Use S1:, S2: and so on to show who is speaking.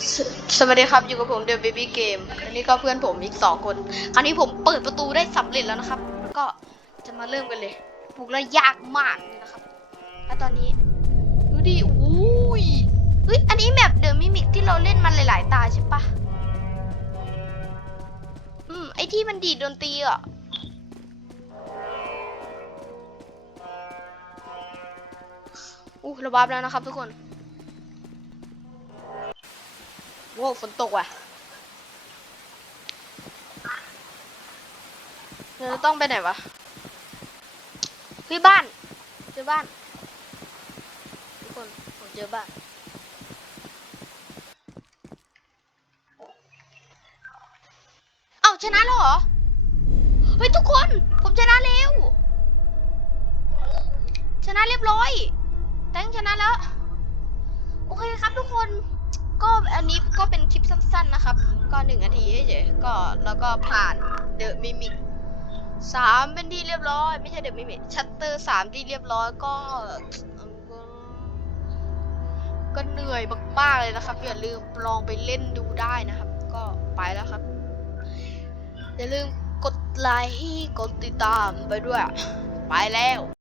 S1: สสวัสดีครับอยู่กับผมเด e b บ b y เกมอันนี้ก็เพื่อนผมอีกสองคน คราวนี้ผมเปิดประตูได้สำเร็จแล้วนะครับ ก็จะมาเริ่มกันเลยปลูกแล้วยากมากนะครับ แล้วตอนนี้ดูดิอุ้ยเฮ้ยอันนี้แมปเดอะมิมิกที่เราเล่นมันหลาย ๆ ตาใช่ปะอืมไอที่มันดีดดนตรีอะอู้ระบับแล้วนะครับทุกคน โว้ฝนตกว่ะเราต้องไปไหนวะเฮ้ยบ้าน เจอบ้าน ทุกคน ผมเจอบ้าน เอ้าชนะแล้วเหรอ เฮ้ย ทุกคน ผมชนะแล้ว ชนะเรียบร้อย แตงชนะแล้ว โอเคครับทุกคน ก็ นนี้ก็เป็นคลิปสั้นๆนะครับ ก็หนึ่งนาทีเฉยๆก็แล้วก็ผ่านเดอะมิมิกสามเป็นที่เรียบร้อย ไม่ใช่เดอะมิมิกชัตเตอร์สามที่เรียบร้อยก็ ก็ก็เหนื่อยมากๆเลยนะครับ อย่าลืมลองไปเล่นดูได้นะครับ ก็ไปแล้วครับ อย่าลืมกดไลค์กดติดตามไปด้วย ไปแล้ว